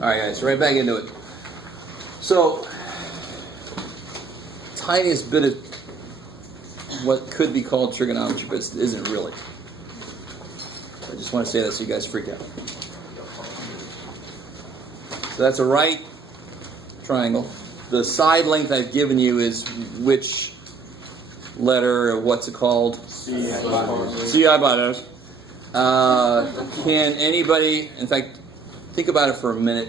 right, guys, right back into it. So, tiniest bit of what could be called trigonometry, but it isn't really. I just want to say that so you guys freak out. So that's a right triangle. The side length I've given you is which letter, or what's it called? C hypotenuse. Can anybody, in fact, think about it for a minute.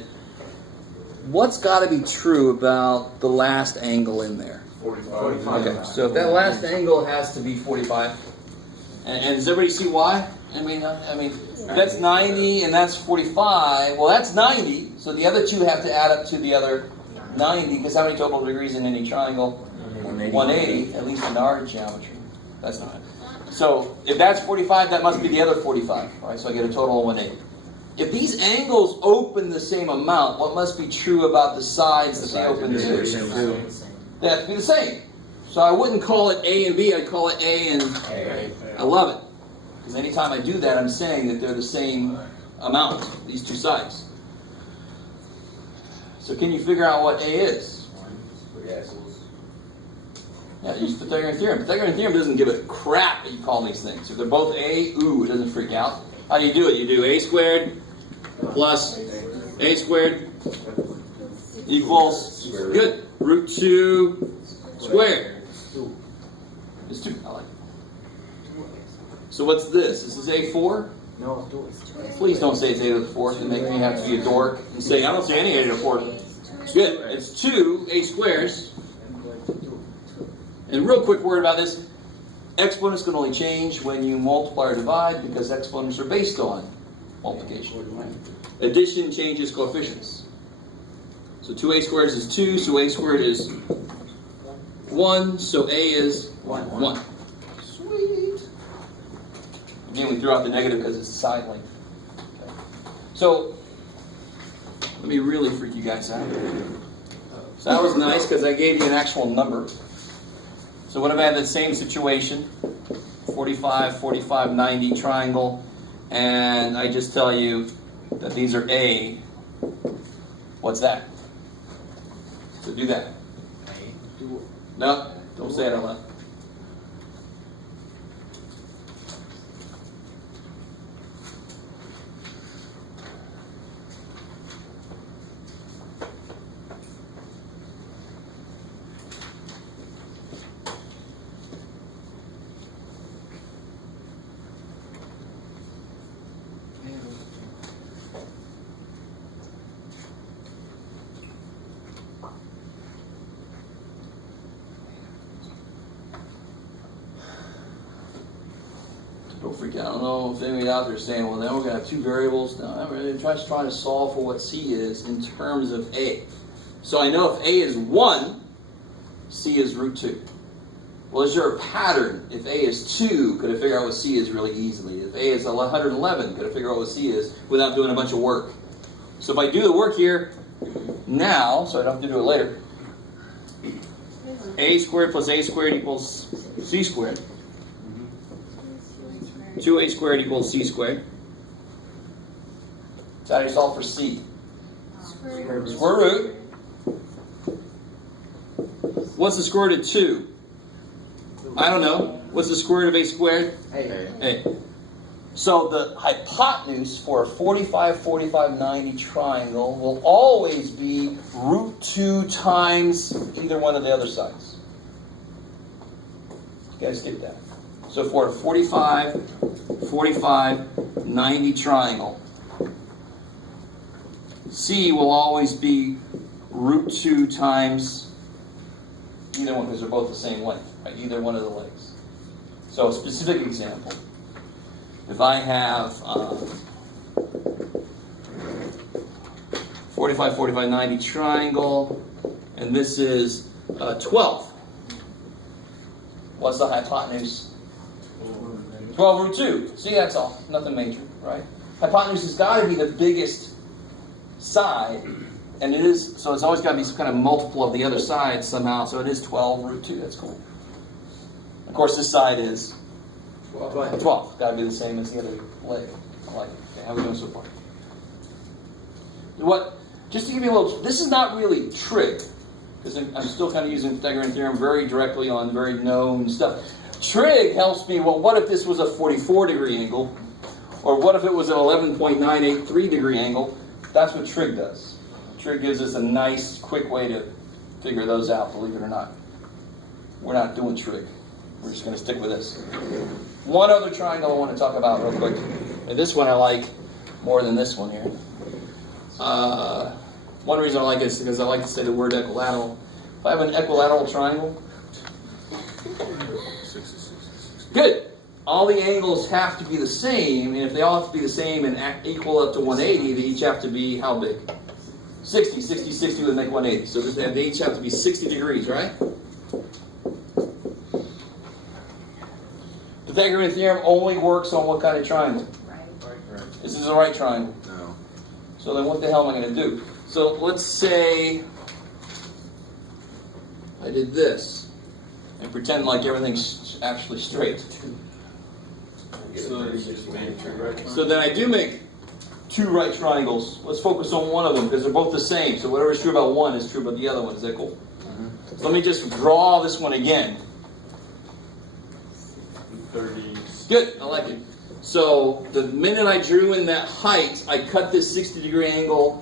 What's got to be true about the last angle in there? 45. Okay, so if that last angle has to be 45, and does everybody see why? I mean, that's 90 and that's 45. Well, that's 90, so the other two have to add up to the other 90, because how many total degrees in any triangle? 180, at least in our geometry. That's not it. So if that's 45, that must be the other 45. All right, so I get a total of 180. If these angles open the same amount, what must be true about the sides that they open to? They have to be the same. So I wouldn't call it A and B, I'd call it A and A. I love it. Because anytime I do that, I'm saying that they're the same amount, these two sides. So can you figure out what A is? Yeah, use Pythagorean theorem. Pythagorean theorem doesn't give a crap that you call these things. If they're both A, ooh, it doesn't freak out. How do you do it? You do A squared plus A squared equals, good, root 2 squared. It's 2. I like it. So what's this? This is A4? No. Please don't say it's 8 to the 4th and make me have to be a dork and say, I don't say any 8 to the 4th. It's good. It's 2 A squares. And a real quick word about this. Exponents can only change when you multiply or divide because exponents are based on multiplication. Addition changes coefficients. So 2A squared is 2, so A squared is 1, so A is 1. Sweet. Again, we threw out the negative because it's the side length. Okay. So, let me really freak you guys out. So that was nice because I gave you an actual number. So what if I had the same situation, 45, 45, 90 triangle, and I just tell you that these are A, what's that? So do that. No, don't say it out loud. Don't freak out. I don't know if anybody out there is saying, well, then we're going to have two variables. No, I'm really trying to solve for what C is in terms of A. So I know if A is 1, C is root 2. Well, is there a pattern? If A is 2, could I figure out what C is really easily? If A is 111, could I figure out what C is without doing a bunch of work? So if I do the work here now, so I don't have to do it later, A squared plus A squared equals C squared. 2A squared equals C squared. So how do you solve for C? Square root. What's the square root of 2? I don't know. What's the square root of A squared? A. So the hypotenuse for a 45, 45, 90 triangle will always be root 2 times either one of the other sides. You guys get that? So for a 45, 45, 90 triangle, C will always be root 2 times either one, because they're both the same length, right? Either one of the legs. So a specific example, if I have 45, 45, 90 triangle, and this is 12, what's the hypotenuse? 12 root 2. See, that's all. Nothing major, right? Hypotenuse has got to be the biggest side, and it is, so it's always got to be some kind of multiple of the other side somehow, so it is 12 root 2. That's cool. Of course, this side is 12. Got to be the same as the other leg. I like it. Okay, how are we doing so far? just to give you a little, this is not really trig, because I'm still kind of using Pythagorean theorem very directly on very known stuff. Trig helps me, well, what if this was a 44-degree angle? Or what if it was an 11.983-degree angle? That's what trig does. Trig gives us a nice, quick way to figure those out, believe it or not. We're not doing trig. We're just going to stick with this. One other triangle I want to talk about real quick. And this one I like more than this one here. One reason I like it is because I like to say the word equilateral. If I have an equilateral triangle, good. All the angles have to be the same, and if they all have to be the same and equal up to 180, they each have to be how big? 60. 60, 60 would make 180. So they each have to be 60 degrees, right? Pythagorean theorem only works on what kind of triangle? Right. This is a right triangle. No. So then what the hell am I going to do? So let's say I did this and pretend like everything's actually straight. So then I do make two right triangles. Let's focus on one of them because they're both the same. So whatever is true about one is true about the other one. Is that cool? So let me just draw this one again. 30. Good, I like it. So the minute I drew in that height, I cut this 60-degree angle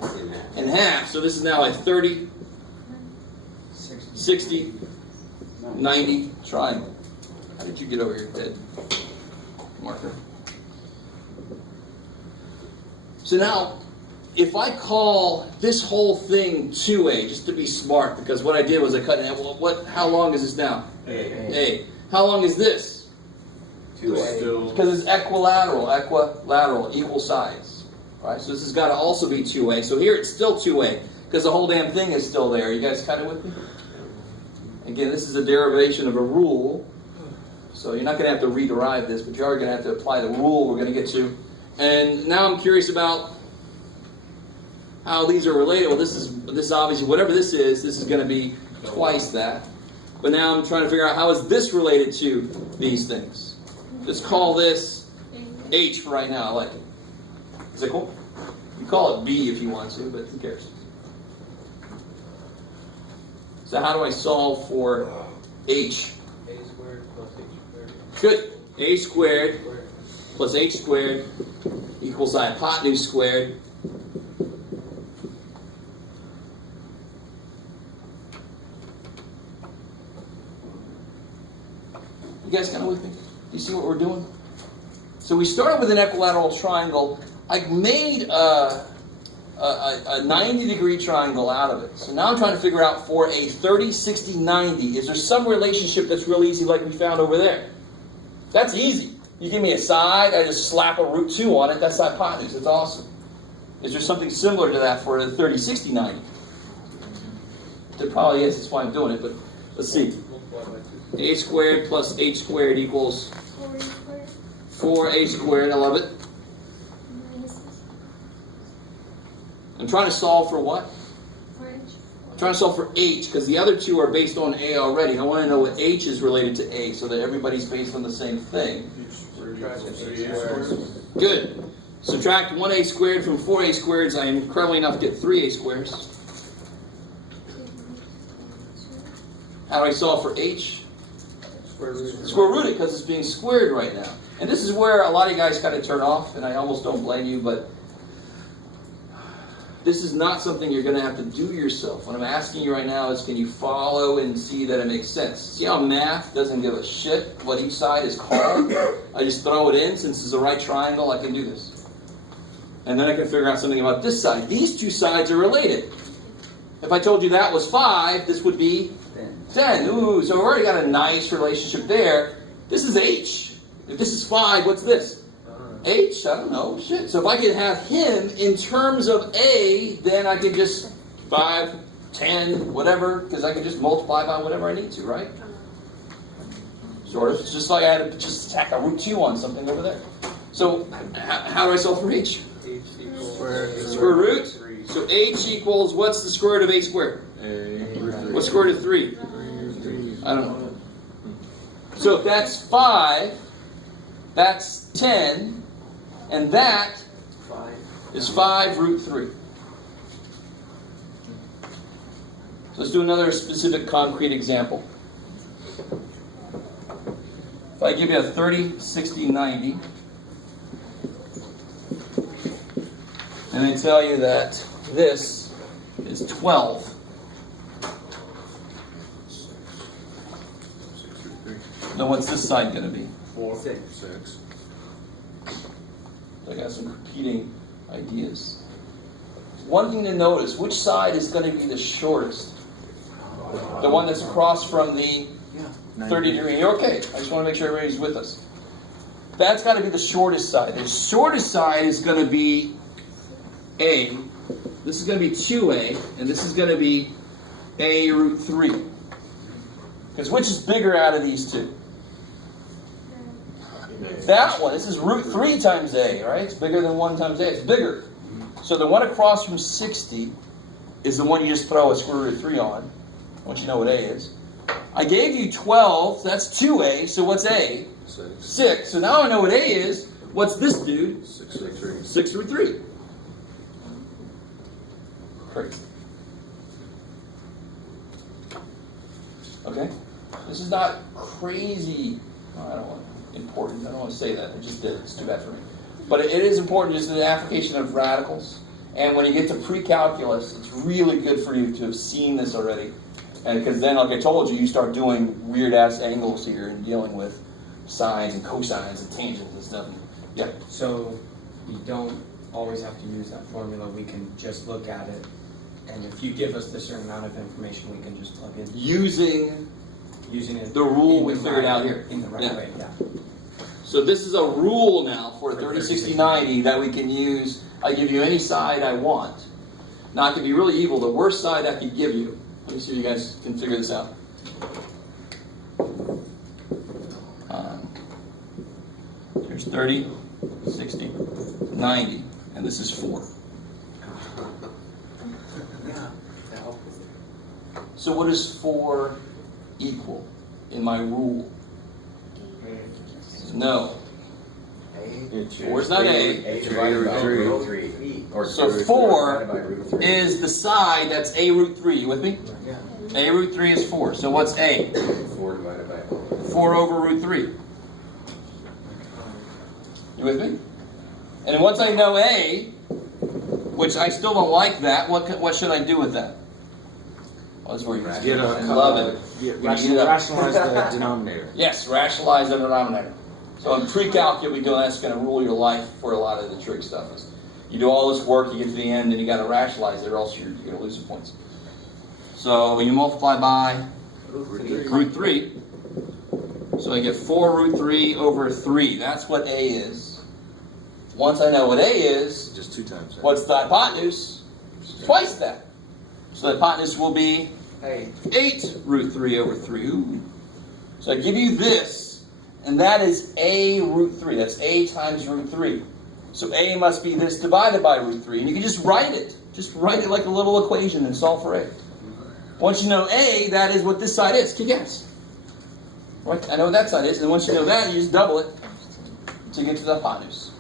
in half. So this is now a 30, 60, 90 triangle. How did you get over here, Ted? Marker. So now, if I call this whole thing 2A, just to be smart, because what I did was I cut it. Well, how long is this now? A. How long is this? 2A. Because it's equilateral, equal sides. Right? So this has got to also be 2A. So here it's still 2A, because the whole damn thing is still there. You guys kind of with me? Again, this is a derivation of a rule. So you're not going to have to rederive this, but you are going to have to apply the rule we're going to get to. And now I'm curious about how these are related. Well, this is obviously, whatever this is going to be twice that. But now I'm trying to figure out how is this related to these things. Let's call this H for right now. I like it. Is that cool? You call it B if you want to, but who cares? So how do I solve for H? A squared plus H squared. Good. A squared plus H squared equals hypotenuse squared. You guys kind of with me? You see what we're doing? So we started with an equilateral triangle. I made a 90-degree triangle out of it. So now I'm trying to figure out for a 30, 60, 90, is there some relationship that's real easy like we found over there? That's easy. You give me a side, I just slap a root 2 on it, that's hypotenuse. That's awesome. Is there something similar to that for a 30, 60, 90? There probably is, that's why I'm doing it, but let's see. A squared plus H squared equals 4A squared. I love it. I'm trying to solve for what? I'm trying to solve for H because the other two are based on A already. I want to know what H is related to A so that everybody's based on the same thing. Good. Subtract 1A squared from 4A squareds. I am incredibly enough to get 3A squares. How do I solve for H? Square root it because it's being squared right now. And this is where a lot of you guys kind of turn off, and I almost don't blame you, but this is not something you're going to have to do yourself. What I'm asking you right now is can you follow and see that it makes sense? See how math doesn't give a shit what each side is called? I just throw it in. Since it's a right triangle, I can do this. And then I can figure out something about this side. These two sides are related. If I told you that was 5, this would be 10. Ooh, so we've already got a nice relationship there. This is H. If this is 5, what's this? H? I don't know. Shit. So if I could have him in terms of A, then I could just 5, 10, whatever, because I can just multiply by whatever I need to, right? Sort of. It's just like I had to just tack a root 2 on something over there. So how do I solve for H? H equals square root. So H equals, what's the square root of A squared? What's square root of 3? I don't know. So if that's 5, that's 10, and that is 5 root 3. So let's do another specific concrete example. If I give you a 30, 60, 90, and I tell you that this is 12, then what's this side going to be? 4. 6. I got some competing ideas. One thing to notice, which side is going to be the shortest? The one that's across from the 30 degree. You're okay. I just want to make sure everybody's with us. That's got to be the shortest side. The shortest side is going to be A. This is going to be 2A, and this is going to be A root 3. Because which is bigger out of these two? That one. This is root 3 times A, right? It's bigger than 1 times A. It's bigger. So the one across from 60 is the one you just throw a square root of 3 on, once you know what A is. I gave you 12, so that's 2A, so what's A? 6. So now I know what A is. What's this dude? 6 root 3. Great. Okay? This is not crazy, I don't want important, I don't want to say that, I just did it, it's too bad for me. But it is important, just the application of radicals. And when you get to pre-calculus, it's really good for you to have seen this already. And because then, like I told you, you start doing weird-ass angles here and dealing with sines and cosines and tangents and stuff. Yeah? So we don't always have to use that formula. We can just look at it. And if you give us the certain amount of information, we can just plug in. Using it. The rule we the figured right- out here. In the right Yeah. way, yeah. So this is a rule now for 30, 60, 90 that we can use. I give you any side I want. Now, it could be really evil. The worst side I could give you. Let me see if you guys can figure this out. Here's 30, 60, 90, and this is 4. So what does 4 equal in my rule? No. 4 is not A. divided by root 3. Or So 4 is the side that's A root 3. You with me? Yeah. A root 3 is 4. So what's A? 4 divided by 4 over root 3. You with me? And once I know A, which I still don't like that, what should I do with that? Oh, that's where you Get a- love it. rationalize the denominator. Yes, rationalize the denominator. So in pre-calc, we do that's going to rule your life for a lot of the trig stuff. Is you do all this work, you get to the end, and you got to rationalize it, or else you're going to lose some points. So when you multiply by root 3, so I get 4 root 3 over 3. That's what A is. Once I know what A is, Just 2 times that. what's the hypotenuse? Twice that. So the hypotenuse will be 8 root 3 over 3. Ooh. So I give you this, and that is A root 3. That's A times root 3. So A must be this divided by root 3. And you can just write it. Just write it like a little equation and solve for A. Once you know A, that is what this side is. Kick ass. Right? I know what that side is. And once you know that, you just double it to get to the hypotenuse.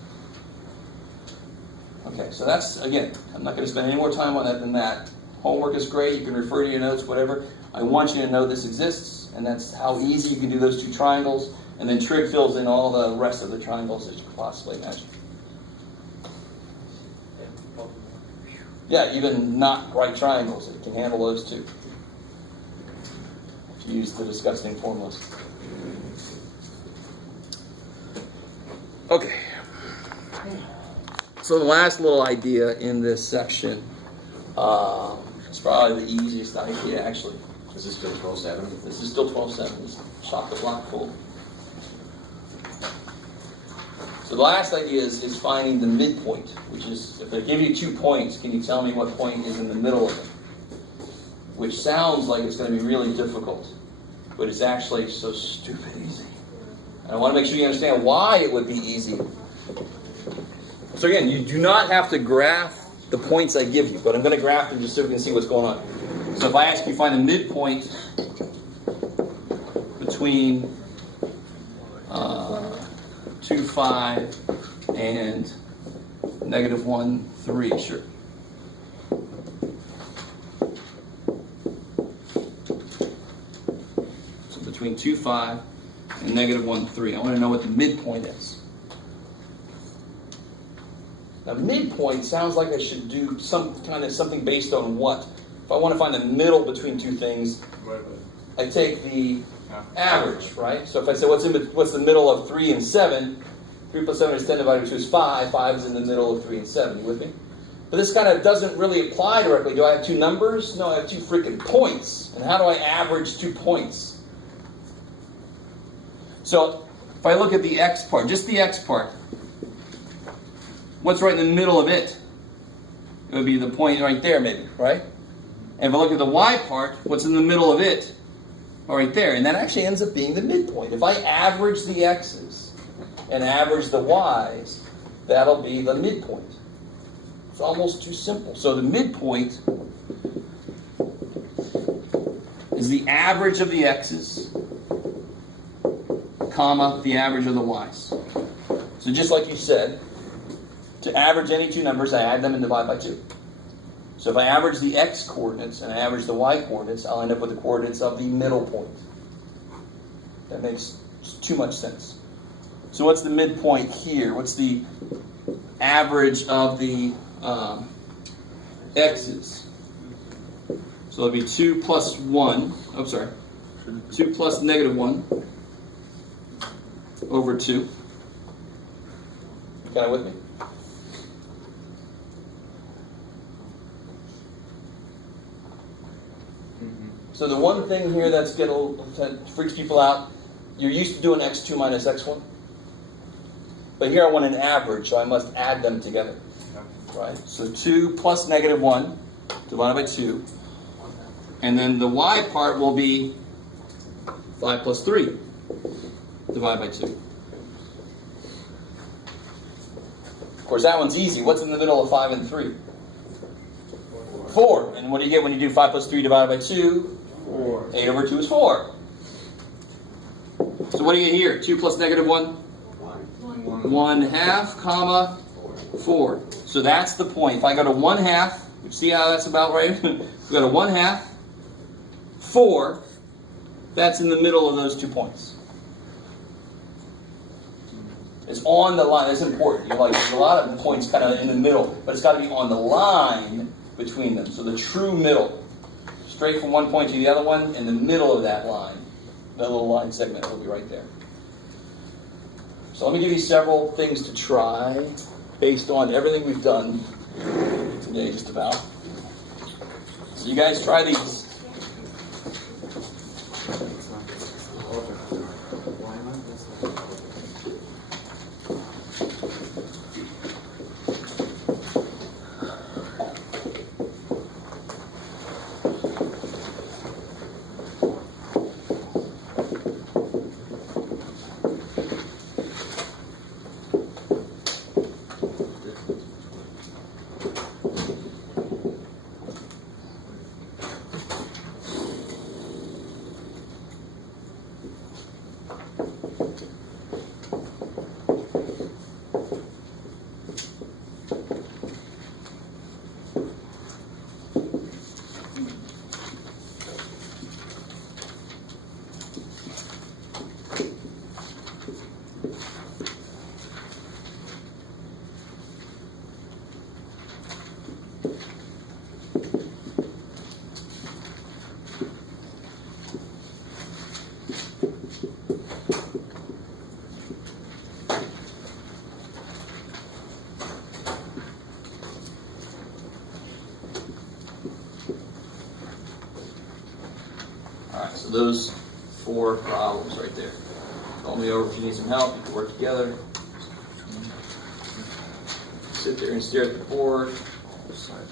Okay, so that's, again, I'm not going to spend any more time on that than that. Homework is great. You can refer to your notes, whatever. I want you to know this exists, and that's how easy you can do those 2 triangles. And then trig fills in all the rest of the triangles that you could possibly imagine. Yeah, even not right triangles. It can handle those too. If you use the disgusting formulas. Okay. So the last little idea in this section, it's probably the easiest idea actually. Is this still 12-7? This is still 12-7. It's chocolate block full. So the last idea is finding the midpoint, which is, if I give you 2 points, can you tell me what point is in the middle of it? Which sounds like it's going to be really difficult, but it's actually so stupid easy. And I want to make sure you understand why it would be easy. So again, you do not have to graph the points I give you, but I'm going to graph them just so we can see what's going on. So if I ask you to find the midpoint between 2, 5 and -1, 3, sure. between 2, 5 and negative 1, 3. I want to know what the midpoint is. Now, midpoint sounds like I should do something based on what? If I want to find the middle between two things, I take the average, right? So if I say what's the middle of 3 and 7, 3 plus 7 is 10 divided by 2 is 5. 5 is in the middle of 3 and 7. You with me? But this kind of doesn't really apply directly. Do I have two numbers? No, I have two freaking points. And how do I average 2 points? So if I look at the x part, just the x part, what's right in the middle of it? It would be the point right there, maybe, right? And if I look at the y part, what's in the middle of it? Oh, right there. And that actually ends up being the midpoint. If I average the x's and average the y's, that'll be the midpoint. It's almost too simple. So the midpoint is the average of the x's, comma, the average of the y's. So just like you said, to average any two numbers, I add them and divide by 2. So if I average the x coordinates and I average the y coordinates, I'll end up with the coordinates of the middle point. That makes too much sense. So what's the midpoint here? What's the average of the x's? So it'll be 2 plus 1, 2 plus negative 1 over 2. You kind of with me? So the one thing here that freaks people out, you're used to doing x2 minus x1. But here I want an average, so I must add them together. Right? So 2 plus negative 1 divided by 2. And then the y part will be 5 plus 3 divided by 2. Of course, that one's easy. What's in the middle of 5 and 3? 4. And what do you get when you do 5 plus 3 divided by 2? 4. 8 over 2 is 4. So what do you get here? 2 plus negative 1? 1 half, comma, 4. So that's the point. If I go to 1 half, you see how that's about right? If we go to 1 half, 4, that's in the middle of those 2 points. It's on the line. That's important. There's a lot of points kind of in the middle, but it's got to be on the line between them. So the true middle. Straight from one point to the other one, in the middle of that line. That little line segment will be right there. So let me give you several things to try based on everything we've done today, just about. So you guys try these. So those 4 problems right there. Call me over if you need some help. You can work together. Sit there and stare at the board. Silence.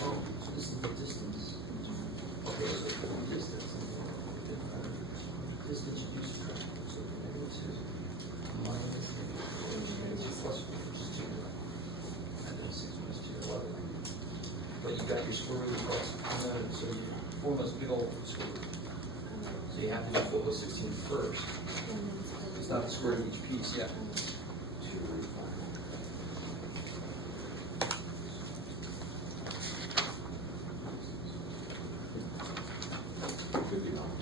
Oh, so this is the distance. Okay, so the distance. Distance should be subtracted, so negative 2 minus negative 2 plus 2, and then 6 minus 2, 11. But you got your square root across, so you form this big old square root. So you have to do 4 plus 16 first. It's not the square root of each piece, yeah. 2 root 5. Could be wrong.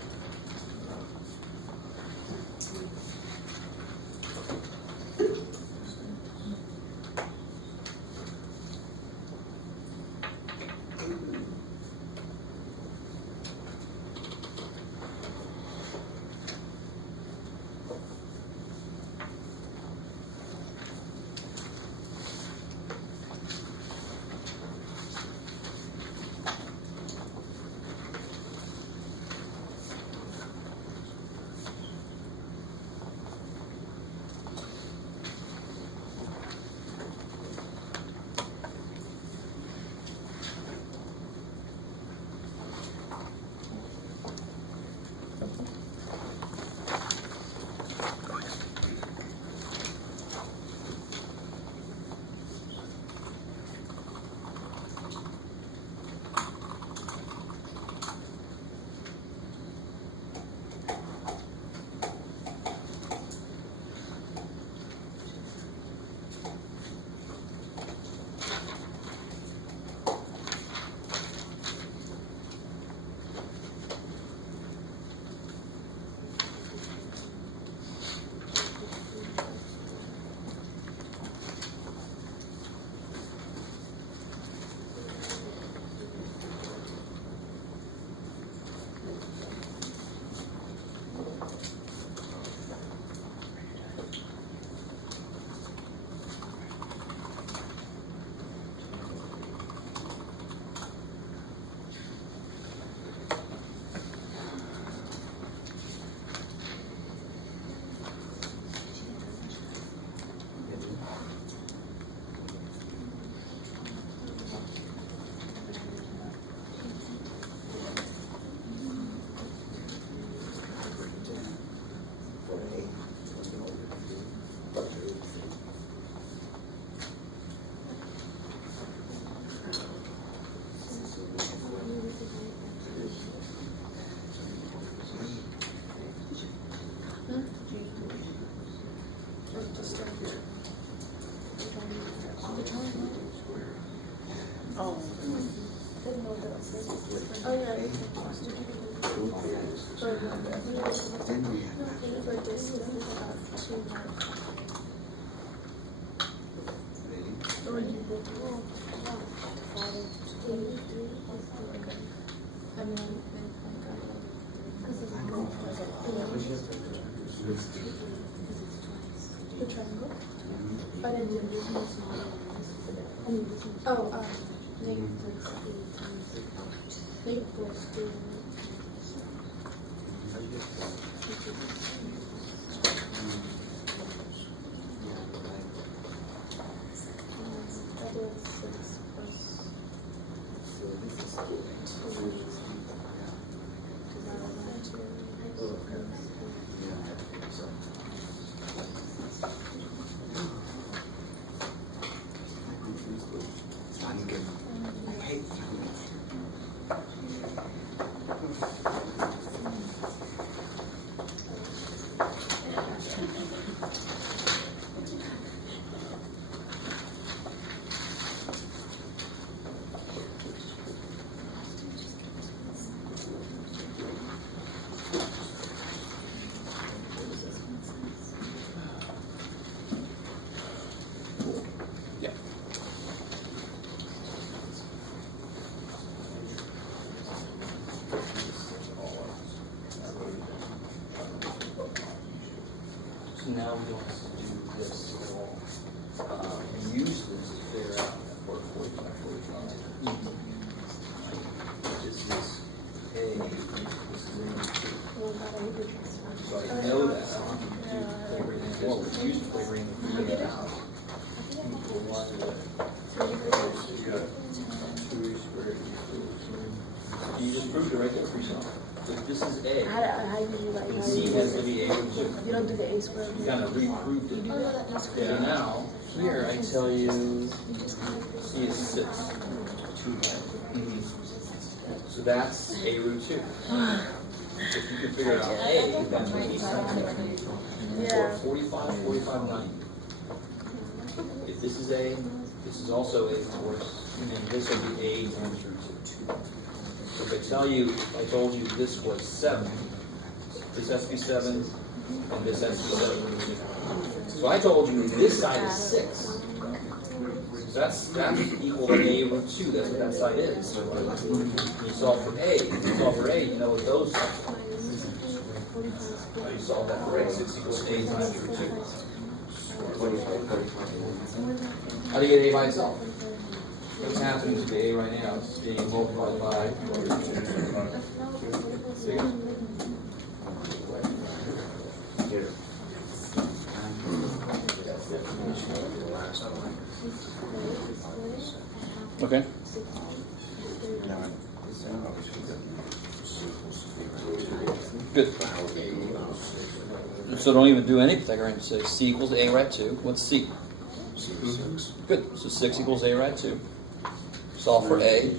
The triangle? I didn't do it. Oh, negative 4. Now we want to do this, use this to figure out for 45. This is A, this is A. So I know that, so I can do what was used to figuring the figure out. You just proved it right there for yourself. If this is A, How do you like? and C has to be A root 2. You don't do the A square. You kind of reproved it. So now, here I tell you C is 6. So that's A root 2. If you can figure out A, that's what each side is. Yeah. 45, 45, 90. If this is A, this is also A, of course, and then this will be A times root 2. So if I tell you, I told you this was 7, this has to be 7, and this has to be 7 root 2. So I told you this side is 6. So that's equal to A root 2, that's what that side is. You solve for A, you know what those are. You solve that for A, 6 equals A times root 2. How do you get A by itself? What's happening to the A right now? It's being multiplied by. Okay. Good. So don't even do any Pythagorean. Say C equals A rad 2. What's C? Good. So 6 equals A rad 2. Solve for A.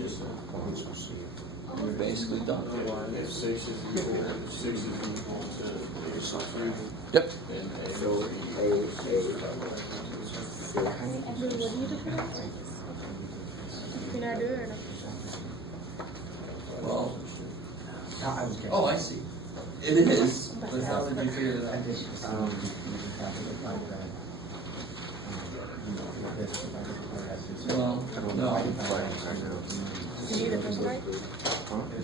You're basically done. Yep. Can I do it or no? Well, No, I was kidding. oh, I see. It is. But how did you figure it out? Well, no. You need a first try? You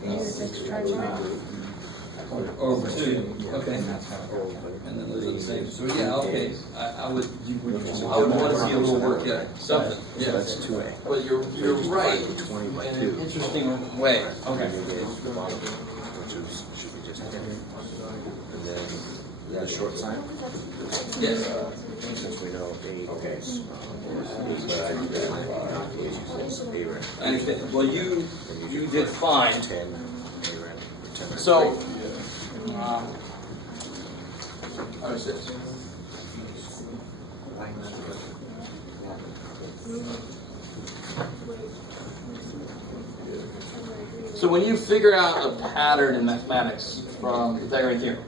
need a first try right? Over 2. Okay. And then those are the same. So yeah, okay. I would want to see a little work yet. Something. Yeah. That's 2A. But you're right. 20 by In 2. an interesting way. Okay. Which should be just 10. And then the short sign? Yes. Since we know 8. Okay. I understand. Well, you did fine. 10. So, how is this? So when you figure out a pattern in mathematics from Pythagorean theorem,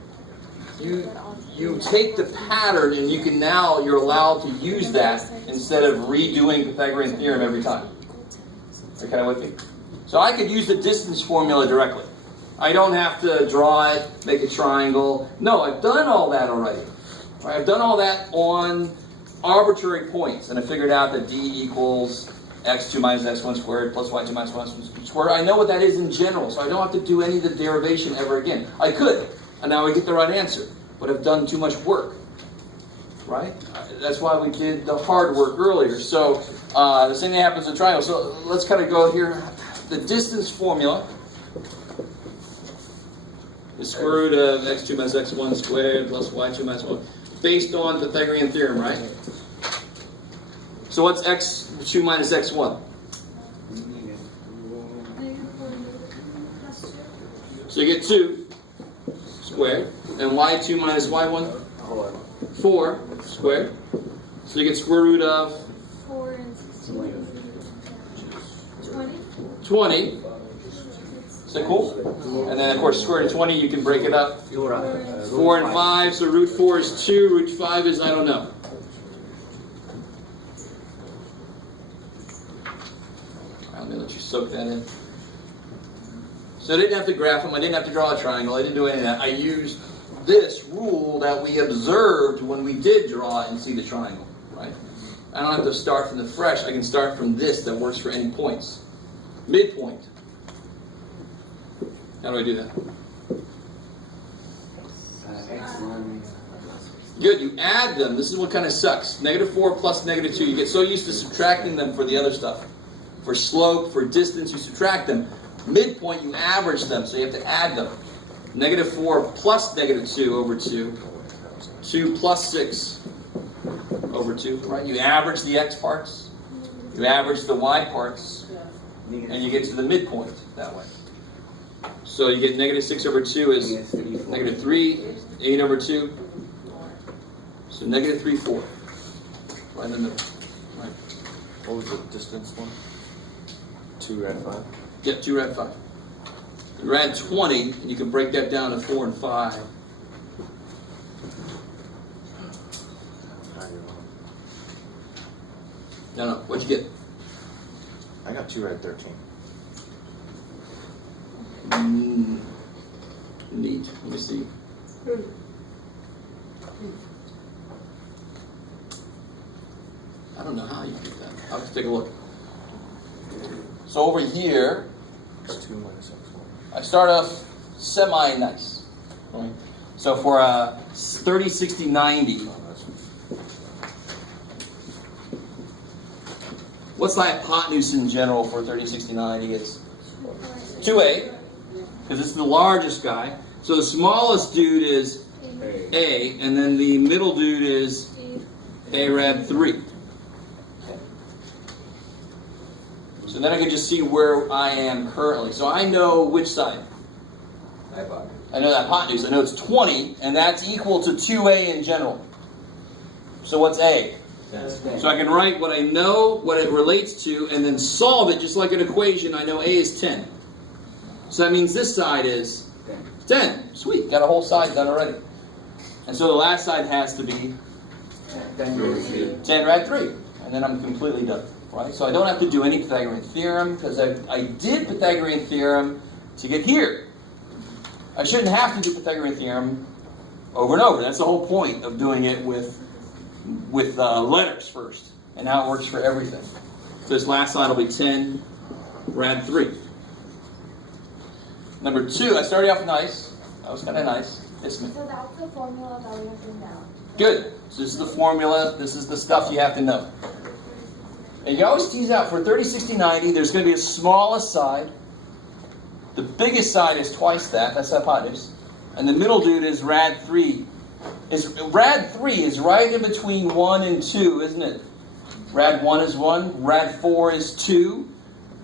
you take the pattern and you can now, you're allowed to use that instead of redoing Pythagorean theorem every time. Are you kind of with me? So I could use the distance formula directly. I don't have to draw it, make a triangle. No, I've done all that already. All right, I've done all that on arbitrary points, and I figured out that D equals x2 minus x1 squared plus y2 minus y1 squared. I know what that is in general, so I don't have to do any of the derivation ever again. I could, and now I get the right answer, but I've done too much work, right? That's why we did the hard work earlier. So the same thing happens with triangle. So let's kind of go here. The distance formula is square root of x2 minus x1 squared plus y2 minus y, based on Pythagorean theorem, right? So what's x2 minus x1? So you get 2 squared, and y2 minus y1? 4 squared. So you get square root of 4 and 16. 20. 20. Is that cool? And then, of course, square root of 20, you can break it up. 4 and 5, so root 4 is 2, root 5 is, I don't know. All right, let me let you soak that in. So I didn't have to graph them, I didn't have to draw a triangle, I didn't do any of that. I used this rule that we observed when we did draw and see the triangle, right? I don't have to start from the fresh, I can start from this that works for any points. Midpoint. How do I do that? Good, you add them. This is what kind of sucks. -4 plus -2. You get so used to subtracting them for the other stuff. For slope, for distance, you subtract them. Midpoint, you average them, so you have to add them. -4 plus -2 over 2 2 plus 6 over 2, right? You average the x parts, you average the y parts, and you get to the midpoint that way. So you get negative 6 over 2 is negative 3, 8 over 2. So negative 3, 4. Right in the middle. Right. What was the distance one? 2 rad 5? Yep, 2 rad 5. You rad 20, and you can break that down to 4 and 5. No, what'd you get? I got 2 rad 13. Neat. Let me see. I don't know how you get that. I'll have to take a look. So over here, It's 2 minus x1. I start off semi-nice. Right? So for a 30, 60, 90, Oh, that's what's the hypotenuse in general for 30, 60, 90? It's 2a, because it's the largest guy. So the smallest dude is a, and then the middle dude is a rad 3. So then I can just see where I am currently. So I know which side. I know that hypotenuse. I know it's 20, and that's equal to 2a in general. So what's a? So I can write what I know, what it relates to, and then solve it just like an equation. I know a is 10. So that means this side is 10. Sweet, got a whole side done already. And so the last side has to be 10 rad 3. And then I'm completely done. Right? So I don't have to do any Pythagorean theorem, because I did Pythagorean theorem to get here. I shouldn't have to do Pythagorean theorem over and over. That's the whole point of doing it with letters first, and how it works for everything. So this last side will be 10 rad 3. Number 2, I started off nice. That was kind of nice. Yes, ma'am. So that's the formula that we have written down. Good. So this is the formula. This is the stuff you have to know. And you always tease out for 30, 60, 90, there's going to be a smallest side. The biggest side is twice that. That's the hypotenuse. And the middle dude is rad 3. Rad 3 is right in between 1 and 2, isn't it? Rad 1 is 1. Rad 4 is 2.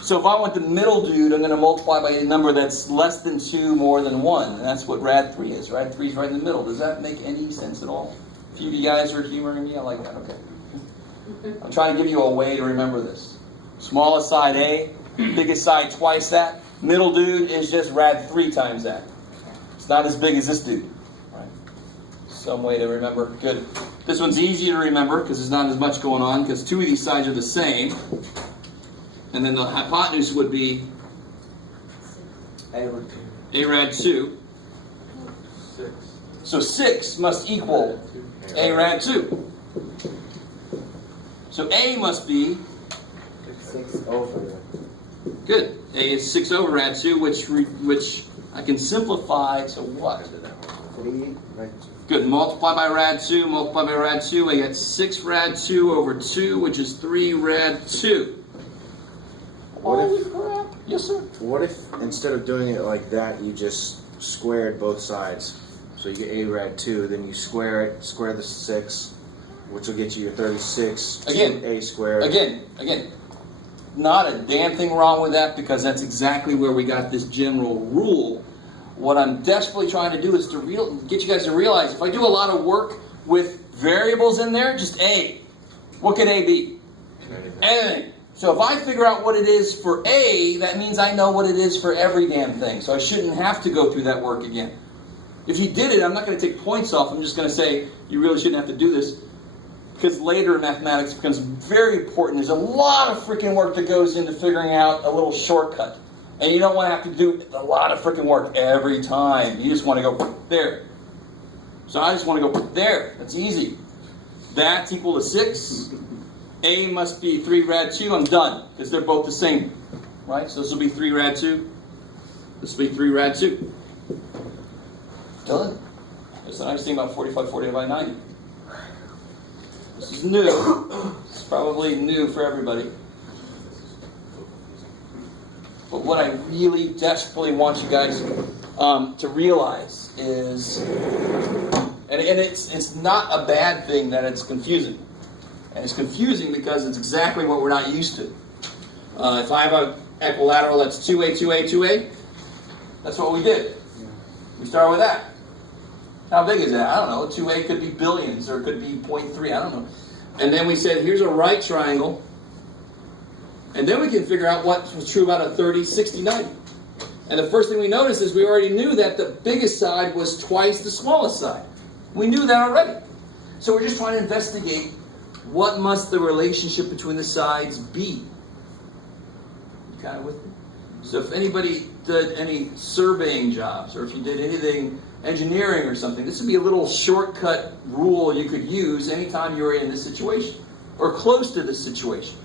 So if I want the middle dude, I'm going to multiply by a number that's less than 2, more than 1. And that's what rad 3 is. Rad 3 is right in the middle. Does that make any sense at all? A few of you guys are humoring me. I like that. Okay. I'm trying to give you a way to remember this. Smallest side A, biggest side twice that. Middle dude is just rad 3 times that. It's not as big as this dude. Right? Some way to remember. Good. This one's easy to remember because there's not as much going on, because 2 of these sides are the same. And then the hypotenuse would be a rad 2. 6. So 6 must equal a rad 2. So A must be 6 over. good. A is 6 over rad 2, which I can simplify to what? 3 right. Good. Multiply by rad 2, multiply by rad 2. I get 6 rad 2 over 2, which is 3 rad 2. Holy crap. Yes, sir. What if instead of doing it like that, you just squared both sides? So you get a rad 2, then you square it, square the 6, which will get you your 36. Again. A squared. Again. Not a damn thing wrong with that, because that's exactly where we got this general rule. What I'm desperately trying to do is to get you guys to realize, if I do a lot of work with variables in there, just A. What could A be? Anything. So if I figure out what it is for A, that means I know what it is for every damn thing. So I shouldn't have to go through that work again. If you did it, I'm not going to take points off. I'm just going to say, you really shouldn't have to do this. Because later mathematics becomes very important. There's a lot of freaking work that goes into figuring out a little shortcut. And you don't want to have to do a lot of freaking work every time. You just want to go there. So I just want to go there. That's easy. That's equal to 6. A must be 3 rad 2. I'm done. Because they're both the same. Right? So this will be 3 rad 2. This will be 3 rad 2. Done. That's the nice thing about 45/40 by 90. This is new. It's probably new for everybody. But what I really desperately want you guys to realize is, And it's not a bad thing that it's confusing. And it's confusing because it's exactly what we're not used to. If I have an equilateral that's 2a, 2a, 2a, that's what we did. We start with that. How big is that? I don't know. 2a could be billions, or it could be 0.3. I don't know. And then we said, here's a right triangle. And then we can figure out what was true about a 30, 60, 90. And the first thing we noticed is we already knew that the biggest side was twice the smallest side. We knew that already. So we're just trying to investigate what must the relationship between the sides be. You kind of with me? So if anybody did any surveying jobs, or if you did anything engineering or something, this would be a little shortcut rule you could use anytime you were in this situation, or close to this situation.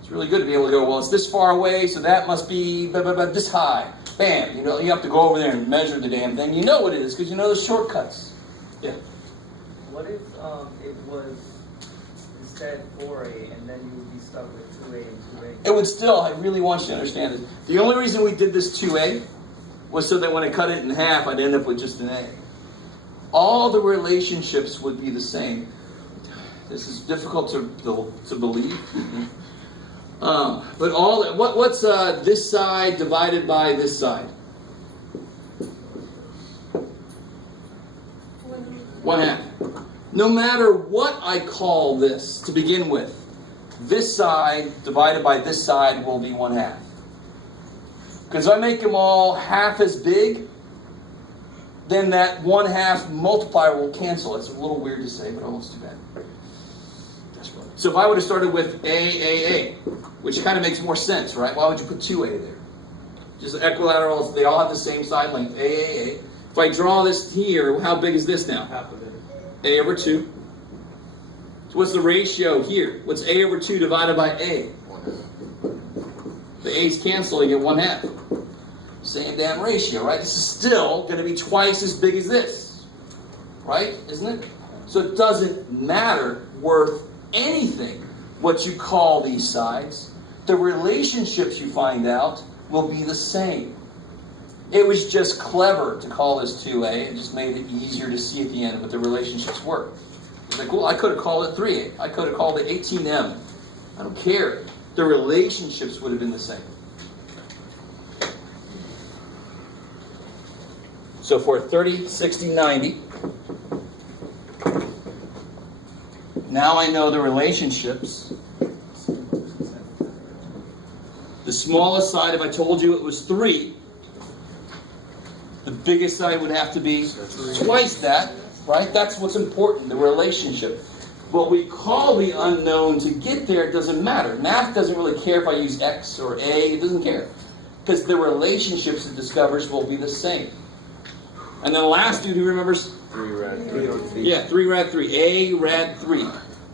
It's really good to be able to go, well, it's this far away, so that must be this high. Bam! You know, you have to go over there and measure the damn thing. You know what it is because you know the shortcuts. Yeah. What if it was instead 4A and then you would be stuck with 2A and 2A? It would still, I really want you to understand this. The only reason we did this 2A was so that when I cut it in half, I'd end up with just an A. All the relationships would be the same. This is difficult to believe. But what's this side divided by this side? 1/2. No matter what I call this to begin with, this side divided by this side will be 1/2. Because if I make them all half as big, then that 1/2 multiplier will cancel. It's a little weird to say, but almost too bad. So if I would have started with A, which kind of makes more sense, right? Why would you put 2A there? Just equilaterals, they all have the same side length, A. If I draw this here, how big is this now? Half of it. A over 2. So what's the ratio here? What's A over 2 divided by A? The A's cancel, you get 1/2. Same damn ratio, right? This is still going to be twice as big as this. Right? Isn't it? So it doesn't matter worth anything what you call these sides. The relationships you find out will be the same. It was just clever to call this 2A. It just made it easier to see at the end what the relationships were. It's like, well, I could have called it 3A. I could have called it 18M. I don't care. The relationships would have been the same. So for 30, 60, 90, now I know the relationships. The smallest side, if I told you it was 3, the biggest side would have to be twice that, right? That's what's important, the relationship. What we call the unknown to get there doesn't matter. Math doesn't really care if I use X or A. It doesn't care. Because the relationships it discovers will be the same. And then the last dude who remembers? 3 rad 3. Yeah, 3 rad 3. A rad 3.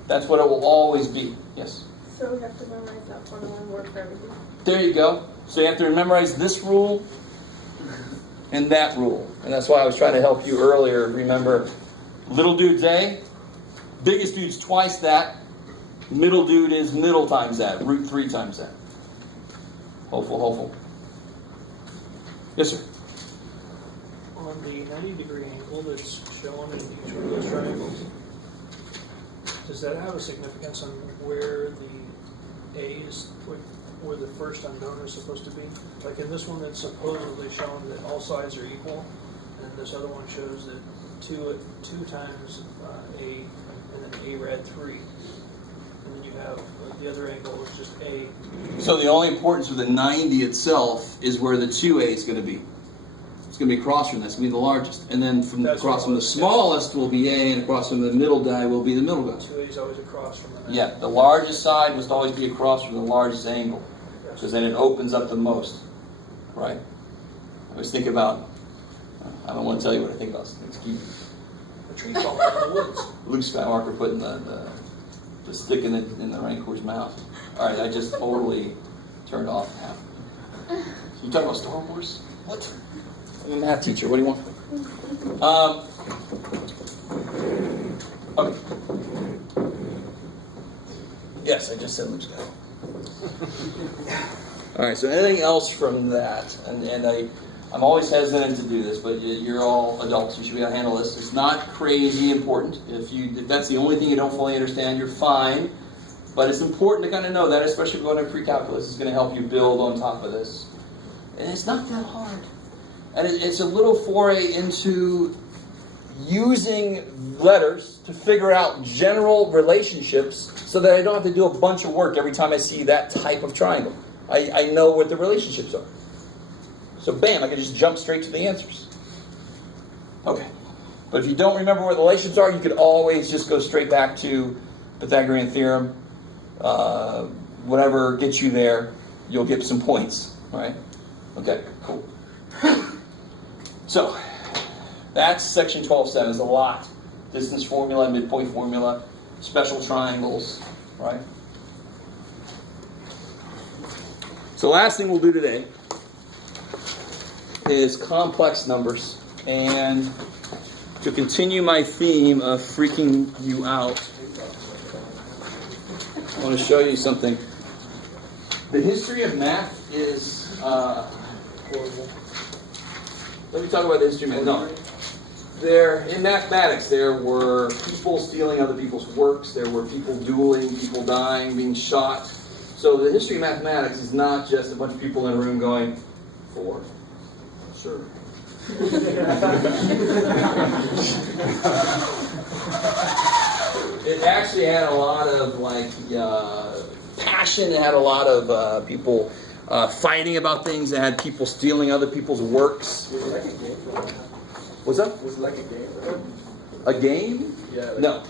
That's what it will always be. Yes? So we have to memorize that formula and work for everything. There you go. So you have to memorize this rule and that rule. And that's why I was trying to help you earlier. Remember, little dude's A, biggest dude's twice that, middle dude is middle times that, root 3 times that. Hopeful. Yes, sir? On the 90-degree angle that's shown in each of those triangles, does that have a significance on where the A is, where the first unknown is supposed to be? Like in this one, it's supposedly shown that all sides are equal, and this other one shows that 2 times A, and then A rad 3. And then you have the other angle, which is just A. So the only importance of the 90 itself is where the 2A is going to be. It's going to be across from that. It's going to be the largest. And then across from the smallest will be A, and across from the middle guy will be the middle guy. 2A is always across from the 90. Yeah, the largest side must always be across from the largest angle, because then it opens up the most, right? I always think about, I don't want to tell you what I think about. It's cute. A tree falling in the woods. Luke Skywalker putting the stick in the Rancor's mouth. All right, I just totally turned off now. You talking about Star Wars? What? I'm a math teacher. What do you want? Okay. Yes, I just said Luke Skywalker. All right. So anything else from that? And I'm always hesitant to do this, but you're all adults. You should be able to handle this. It's not crazy important. If that's the only thing you don't fully understand, you're fine. But it's important to kind of know that, especially going to pre-calculus, is going to help you build on top of this. And it's not that hard. And it's a little foray into using letters to figure out general relationships so that I don't have to do a bunch of work every time I see that type of triangle. I know what the relationships are. So bam, I can just jump straight to the answers. Okay. But if you don't remember what the relations are, you could always just go straight back to Pythagorean theorem. Whatever gets you there, you'll get some points. All right? Okay, cool. So, that's section 12.7. There's a lot. Distance formula, midpoint formula, special triangles, right? So last thing we'll do today is complex numbers. And to continue my theme of freaking you out, I want to show you something. The history of math is horrible. Let me talk about the history of math. No. In mathematics, there were people stealing other people's works. There were people dueling, people dying, being shot. So the history of mathematics is not just a bunch of people in a room going, 4. Sure. It actually had a lot of passion. It had a lot of people fighting about things. It had people stealing other people's works. Was it like a game? What's up? Was it like a game? A game? Yeah. No.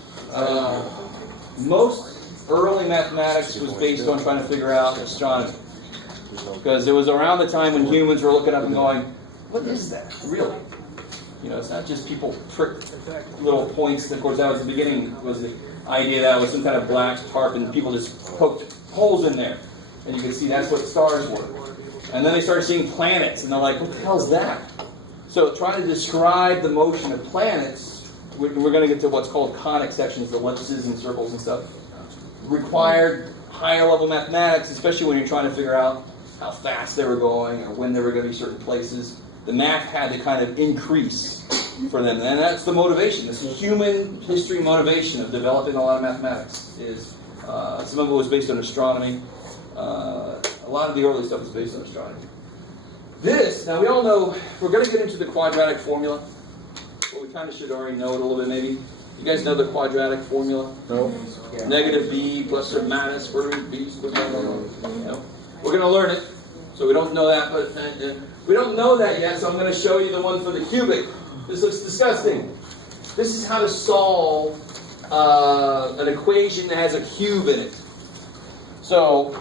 Most early mathematics was based on trying to figure out astronomy. Because it was around the time when humans were looking up and going, what is that, really? You know, it's not just people prick little points. Of course, that was the beginning, was the idea that it was some kind of black tarp and people just poked holes in there. And you can see that's what stars were. And then they started seeing planets, and they're like, what the hell's that? So trying to describe the motion of planets, we're going to get to what's called conic sections, the ellipses and circles and stuff, required higher level mathematics, especially when you're trying to figure out how fast they were going or when they were going to be certain places. The math had to kind of increase for them. And that's the motivation. This is human history motivation of developing a lot of mathematics. Some of it was based on astronomy. A lot of the early stuff was based on astronomy. Now we all know, we're going to get into the quadratic formula. Well, we kind of should already know it a little bit maybe. You guys know the quadratic formula? No. Yeah. Negative b plus or minus square root b squared. No. We're going to learn it. So we don't know that, but we don't know that yet, so I'm going to show you the one for the cubic. This looks disgusting. This is how to solve an equation that has a cube in it. So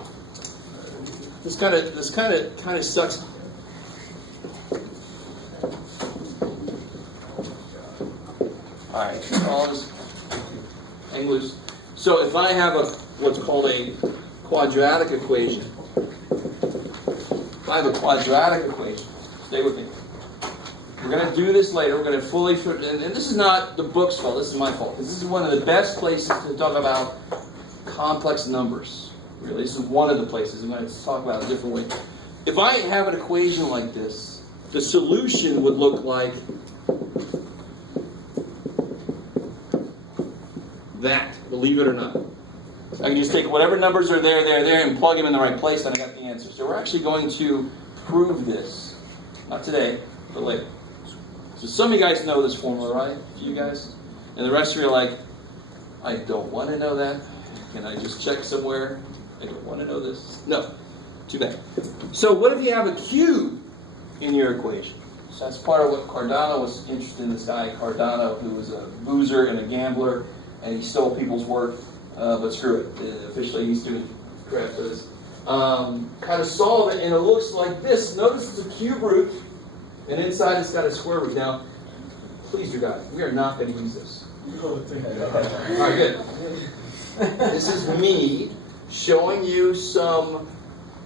this kind of sucks. All right, all this English. So if I have what's called a quadratic equation. If I have a quadratic equation, stay with me. We're going to do this later. We're going to fully, and this is not the book's fault. This is my fault. This is one of the best places to talk about complex numbers. Really, this is one of the places. I'm going to talk about it a different way. If I have an equation like this, the solution would look like that. Believe it or not. I can just take whatever numbers are there, and plug them in the right place, and I got the answer. So we're actually going to prove this. Not today, but later. So some of you guys know this formula, right? You guys? And the rest of you are like, I don't want to know that. Can I just check somewhere? I don't want to know this. No. Too bad. So what if you have a cube in your equation? So that's part of what Cardano was interested in, this guy Cardano, who was a boozer and a gambler, and he stole people's work. But screw it. Officially, he's doing crap for this. Kind of solve it, and it looks like this. Notice it's a cube root, and inside it's got a square root. Now, please, dear God, we are not going to use this. All right, good. This is me showing you some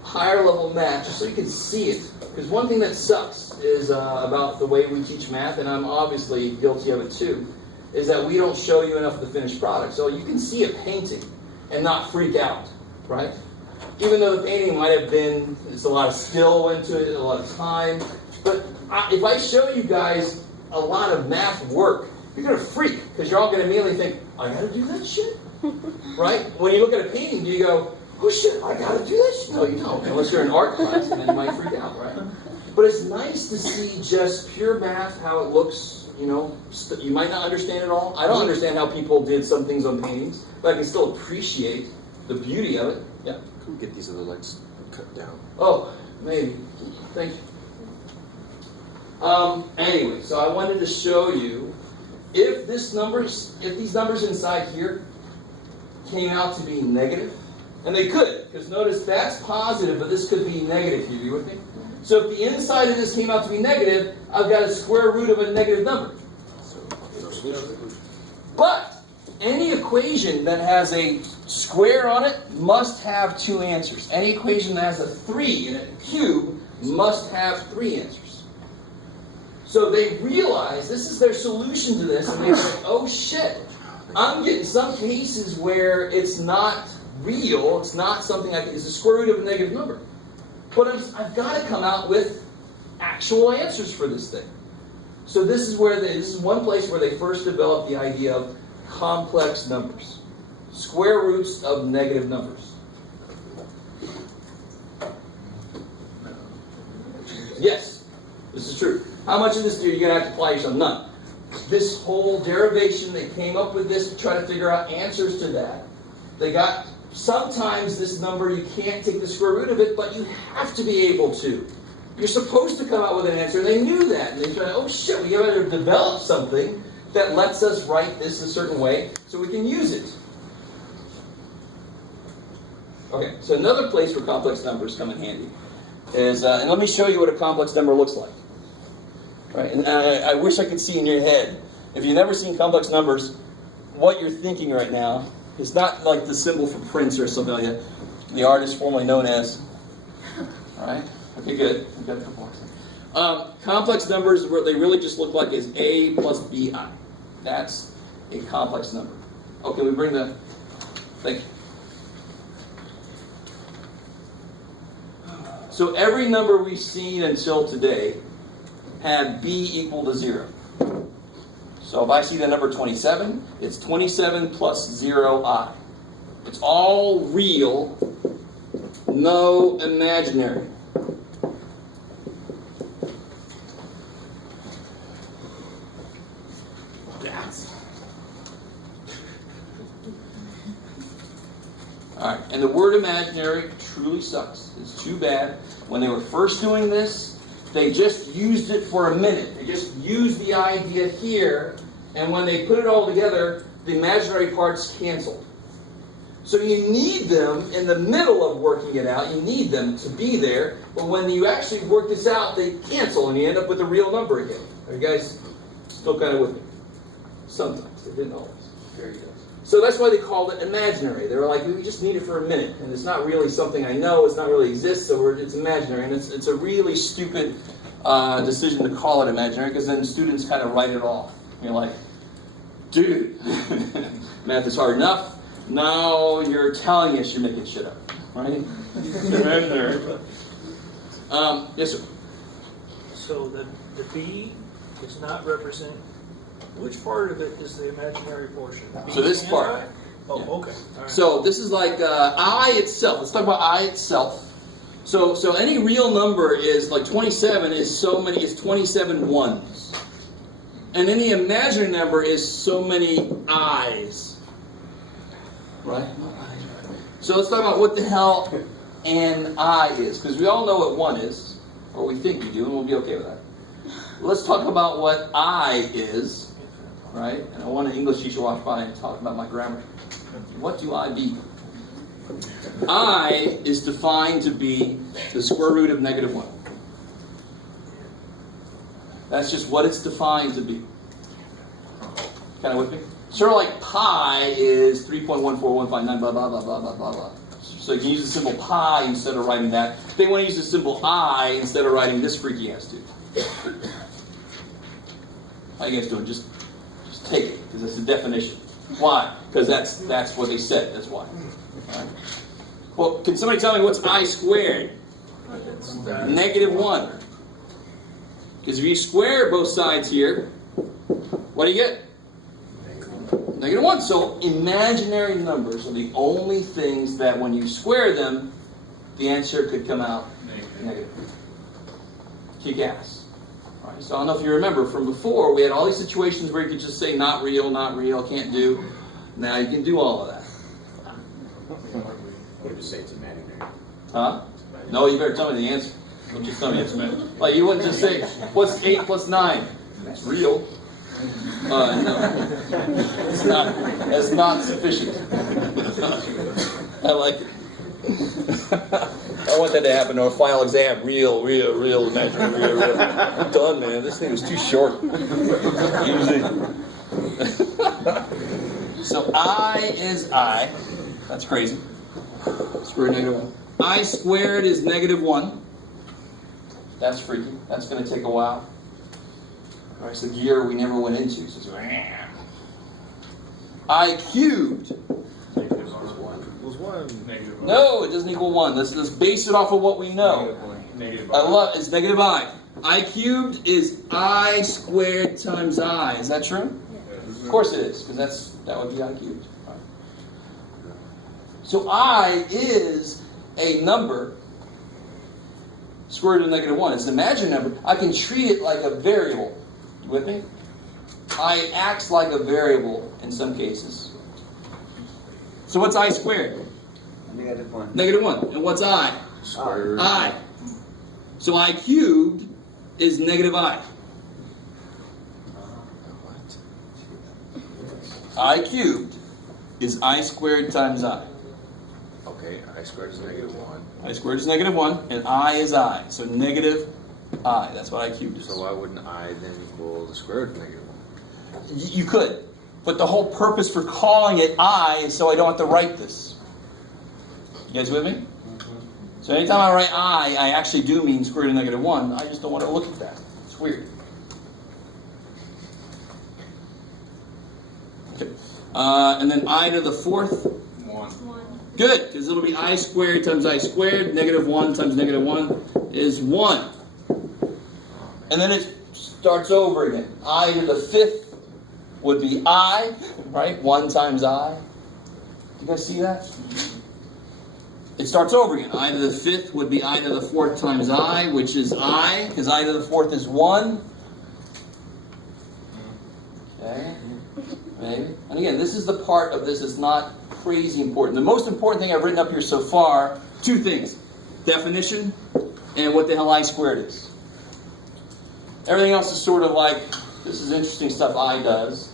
higher level math, just so you can see it. Because one thing that sucks is about the way we teach math, and I'm obviously guilty of it too, is that we don't show you enough of the finished product. So you can see a painting and not freak out, right? Even though the painting might have been, it's a lot of skill went to it, a lot of time, but if I show you guys a lot of math work, you're going to freak, because you're all going to immediately think, I got to do that shit? Right? When you look at a painting, do you go, oh shit, I got to do that shit? No, you don't, unless you're in art class, and then you might freak out, right? But it's nice to see just pure math, how it looks, you know. You might not understand it all. I don't understand how people did some things on paintings, but I can still appreciate the beauty of it. Yeah. Can we get these other legs cut down? Oh, maybe. Thank you. Anyway, so I wanted to show you if these numbers inside here came out to be negative, and they could, because notice that's positive, but this could be negative here. You with me? So if the inside of this came out to be negative, I've got a square root of a negative number. But any equation that has a square on it must have two answers. Any equation that has a 3 in it, cube, must have 3 answers. So they realize this is their solution to this, and they say, oh shit, I'm getting some cases where it's not real, it's not something it's a square root of a negative number. But I've got to come out with actual answers for this thing. So this is one place where they first developed the idea of complex numbers. Square roots of negative numbers. Yes, this is true. How much of this are you going to have to apply yourself? None. This whole derivation, they came up with this to try to figure out answers to that. They got, sometimes this number, you can't take the square root of it, but you have to be able to. You're supposed to come out with an answer, and they knew that. And they tried, oh shit, we better develop something that lets us write this a certain way so we can use it. Okay, so another place where complex numbers come in handy is, and let me show you what a complex number looks like. Right, and I wish I could see in your head. If you've never seen complex numbers, what you're thinking right now is not like the symbol for Prince or something like that. The artist formerly known as. All right. Okay, good. We've got a couple more. Complex numbers, what they really just look like is a plus bi. That's a complex number. Okay, we bring the. Thank you. So every number we've seen until today had b equal to 0. So if I see the number 27, it's 27 plus 0i. It's all real, no imaginary. Alright, and the word imaginary truly sucks. It's too bad. When they were first doing this, they just used it for a minute. They just used the idea here, and when they put it all together, the imaginary parts canceled. So you need them in the middle of working it out. You need them to be there, but when you actually work this out, they cancel, and you end up with a real number again. Are you guys still kind of with me? Sometimes. They didn't always. Very good. So that's why they called it imaginary. They were like, we just need it for a minute, and it's not really something I know, it's not really exists, so it's imaginary. And it's a really stupid decision to call it imaginary, because then students kind of write it off. You're like, dude, math is hard enough. Now you're telling us you're making shit up, right? Imaginary. Yes, sir. So the B does not represent. Which part of it is the imaginary portion? So this part. I? Oh, Yeah. okay. All right. So this is like I itself. Let's talk about I itself. So any real number is like 27 is 27 ones. And any imaginary number is so many I's. Right? So let's talk about what the hell an I is. Because we all know what 1 is. Or we think we do, and we'll be okay with that. Let's talk about what I is. Right? And I want an English teacher to walk by and talk about my grammar. What do I be? I is defined to be the square root of -1. That's just what it's defined to be. Kind of with me? Sort of like pi is 3.14159, blah, blah, blah, blah, blah, blah, blah. So you can use the symbol pi instead of writing that. They want to use the symbol I instead of writing this freaky ass dude. How you guys doing? Just take it, because that's the definition. Why? Because that's what they said. That's why. Right. Well, can somebody tell me what's I squared? -1. Because if you square both sides here, what do you get? -1. So imaginary numbers are the only things that when you square them, the answer could come out negative. Kick ass. All right, so I don't know if you remember from before, we had all these situations where you could just say not real, can't do. Now you can do all of that. Or just say it's imaginary. Huh? No, you better tell me the answer. Don't just tell me it's imaginary. Like you wouldn't just say, what's 8 plus 9? That's real. No. That's not sufficient. I like it. I want that to happen on a final exam. Real, imaginary, real. I'm done, man. This thing was too short. So I is I. That's crazy. Square root of -1. I squared is -1. That's freaky. That's going to take a while. All right, so gear we never went into. So I cubed. Was 1. No, it doesn't equal 1. Let's base it off of what we know. I love it's -I. I cubed is I squared times I. Is that true? Of course it is, because that would be I cubed. All right. So I is a number square root of -1. It's an imaginary number. I can treat it like a variable. You with me? I acts like a variable in some cases. So what's I squared? -1. -1. And what's I? Square root. I. So I cubed is -I. I cubed is I squared times I. Okay, I squared is -1. I squared is -1, and I is I. So negative I. That's what I cubed is. So why wouldn't I then equal the square root of -1? You could. But the whole purpose for calling it I is so I don't have to write this. You guys with me? So anytime I write I actually do mean square root of -1. I just don't want to look at that. It's weird. Okay. And then I to the 4th. 1. Good, because it'll be I squared times I squared. -1 times -1 is 1. And then it starts over again. I to the 5th would be I, right? 1 times I. You guys see that? It starts over again. I to the 5th would be I to the 4th times I, which is I, because I to the 4th is 1. Okay, maybe. And again, this is the part of this that's not crazy important. The most important thing I've written up here so far, 2 things. Definition and what the hell I squared is. Everything else is sort of like, this is interesting stuff I does.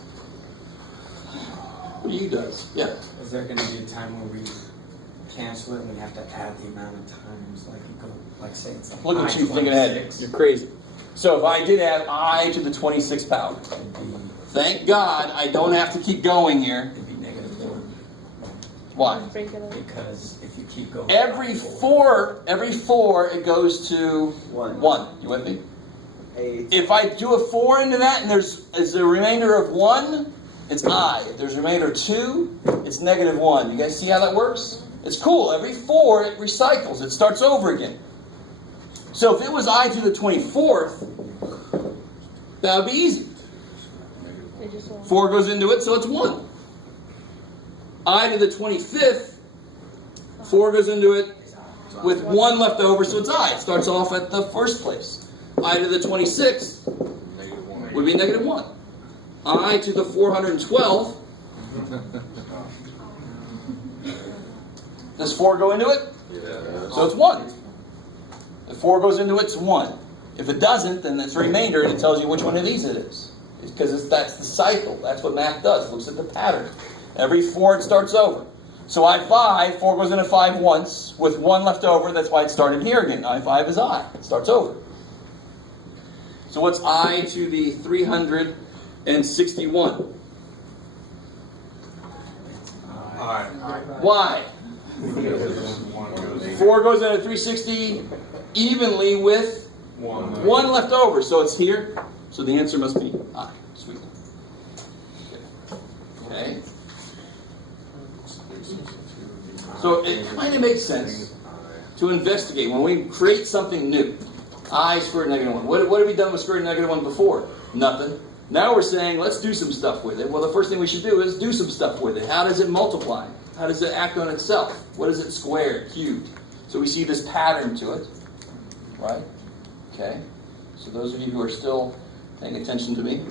What you does? Yeah. Is there going to be a time where we cancel it and we have to add the amount of times, like you go, like say it's like Look at you I thinking ahead. 26, You're crazy. So if I did add I to the 26th power, it'd be, thank God I don't have to keep going here. it'd be -1. Why? Break it up. Because if you keep going, Every four it goes to 1. You with me? If I do a 4 into that and is a remainder of 1, it's I. If there's a remainder of 2, it's -1. You guys see how that works? It's cool. Every 4 it recycles. It starts over again. So if it was I to the 24th, that would be easy. They just won't. 4 goes into it, so it's 1. I to the 25th, 4 goes into it with 1 left over, so it's I. It starts off at the first place. I to the 26th would be -1. I to the 412. Does 4 go into it? Yeah. So it's 1. If 4 goes into it, it's 1. If it doesn't, then it's a remainder, and it tells you which one of these it is. It's because that's the cycle. That's what math does. It looks at the pattern. Every 4, it starts over. So I5, 4 goes into 5 once, with 1 left over. That's why it started here again. I5 is I. It starts over. So what's I to the 361? Why? 4 goes into 360 evenly with 1 left over. So it's here. So the answer must be I. Sweet. Okay. So it kind of makes sense to investigate when we create something new. I squared negative 1. What have we done with squared negative 1 before? Nothing. Now we're saying, let's do some stuff with it. Well, the first thing we should do is do some stuff with it. How does it multiply? How does it act on itself? What is it squared, cubed? So we see this pattern to it, right? Okay. So those of you who are still paying attention to me,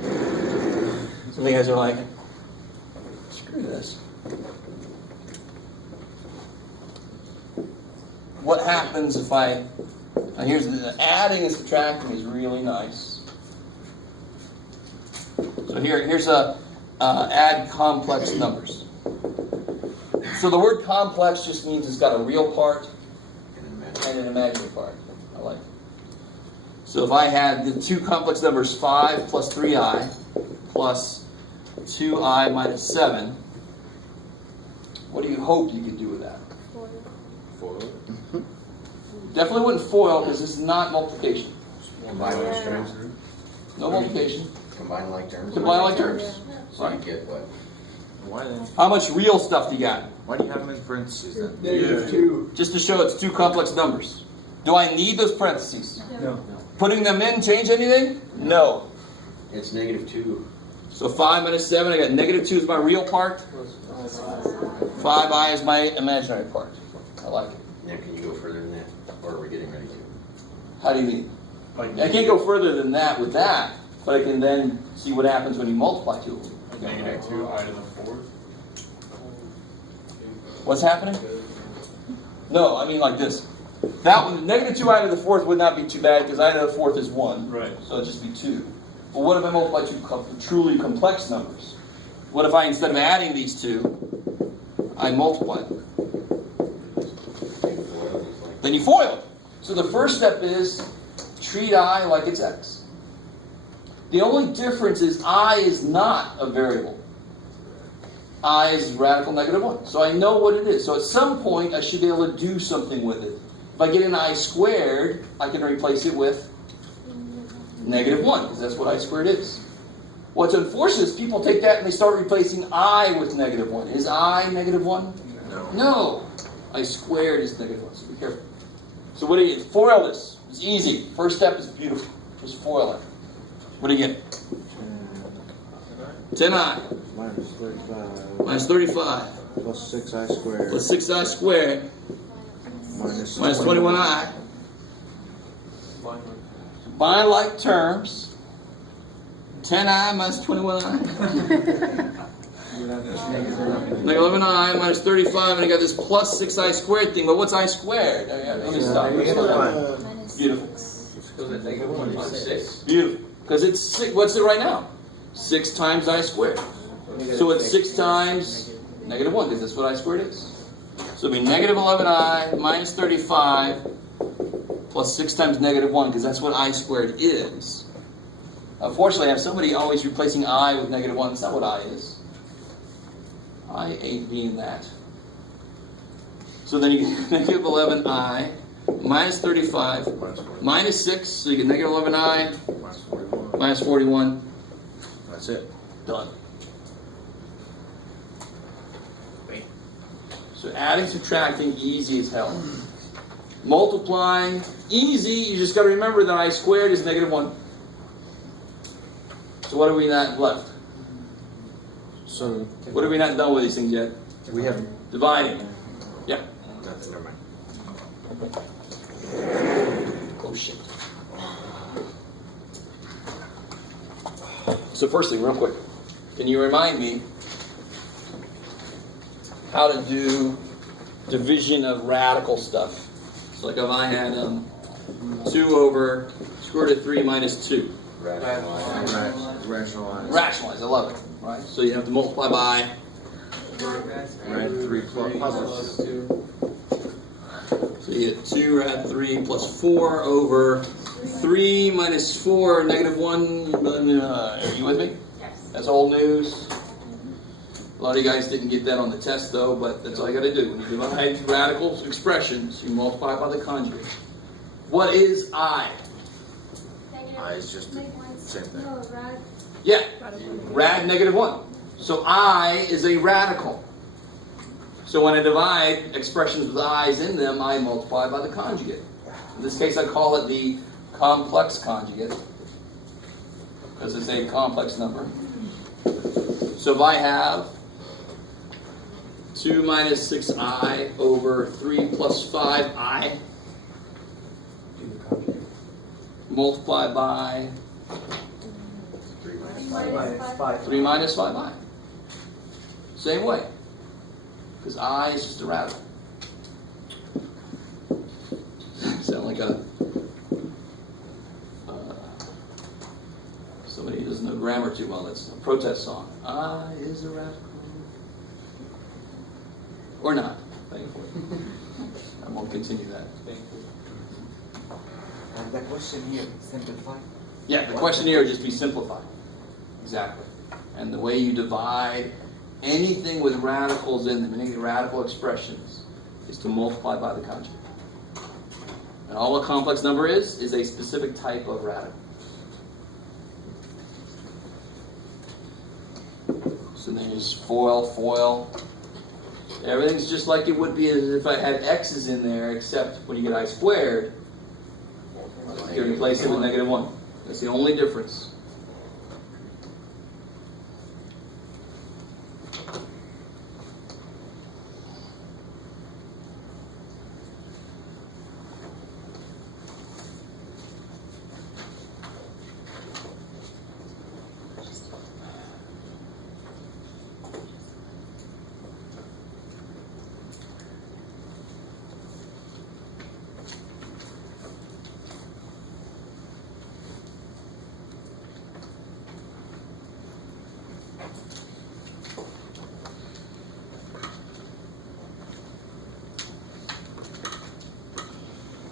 some of you guys are like, screw this. What happens if now here's the adding and subtracting is really nice. So here's a add complex numbers. So the word complex just means it's got a real part and an imaginary part. I like it. So if I had the two complex numbers 5 plus 3i plus 2i minus 7, what do you hope you could do with that? Foil. Definitely wouldn't FOIL because this is not multiplication. Combine like terms. No multiplication. Combine like terms. Combine like terms. So you get what? Why then? How much real stuff do you got? Why do you have them in parentheses then? -2. Just to show it's two complex numbers. Do I need those parentheses? No. Putting them in change anything? No. It's -2. So 5 minus 7, I got -2 is my real part. 5i is my imaginary part. I like it. Now can you go further than that? Or are we getting ready to? How do you mean? I can't go further than that with that, but I can then see what happens when you multiply two of them. -2i to the 4th. What's happening? No, I mean like this. That one, -2i to the 4th would not be too bad because I to the 4th is 1. Right. So it'd just be 2. But what if I multiply two truly complex numbers? What if I, instead of adding these two, I multiply them? Then you FOIL it. So the first step is treat I like it's x. The only difference is I is not a variable. I is radical -1. So I know what it is. So at some point I should be able to do something with it. If I get an I squared, I can replace it with -1, because that's what I squared is. What's unfortunate is people take that and they start replacing I with -1. Is I -1? No. I squared is -1, so be careful. So what do you FOIL this? It's easy. First step is beautiful. Just FOIL it. What do you get? 10i Minus 35. minus 35 Plus 6i squared. plus 6i squared minus 21i. Combine like terms. 10i minus 21i. -11i minus 35, and I got this plus 6i squared thing. But what's I squared? Let me stop. Beautiful. So that -1 is 6. Beautiful. Because it's 6. What's it right now? 6 times I squared. So it's 6 times -1, because that's what I squared is. So it'll be -11i minus 35 plus 6 times -1, because that's what I squared is. Unfortunately, I have somebody always replacing I with -1. That's not what I is. I ain't being that. So then you get -11i minus 35 minus 6, so you get -11i Minus 41. minus 41. That's it. Done. So adding, subtracting, easy as hell. Multiplying, easy. You just got to remember that I squared is -1. So what have we not left? So What have we not done with these things yet? we have. Dividing. Yeah. That's never mind. Oh shit. So first thing, real quick, can you remind me how to do division of radical stuff? So like if I had 2 over square root of 3 minus 2. Rationalize. Rationalize, I love it. Right? So you have to multiply by. Rad 3 plus 2. So you get 2 rad 3 plus 4 over 3 minus 4, -1. Are you with me? Yes. That's old news. A lot of you guys didn't get that on the test though, but that's all you got to do. When you divide radical expressions, you multiply by the conjugate. What is I? I is just the same thing. Yeah, rad -1. So I is a radical. So when I divide expressions with i's in them, I multiply by the conjugate. In this case, I call it the complex conjugate, because it's a complex number. So if I have 2 minus 6i over 3 plus 5i Do the conjugate. multiplied by 3 minus 5i. Same way, because I is just a radical. Sound like somebody who doesn't know grammar too well. It's a protest song. I is a radical. Or not. Thankfully. I won't continue that. And the question here, simplify. Yeah, the question here would just be simplified. Exactly. And the way you divide anything with radicals in them, any radical expressions, is to multiply by the conjugate. And all a complex number is a specific type of radical. So then there's foil. Everything's just like it would be as if I had x's in there, except when you get I squared, you replace it with -1. That's the only difference.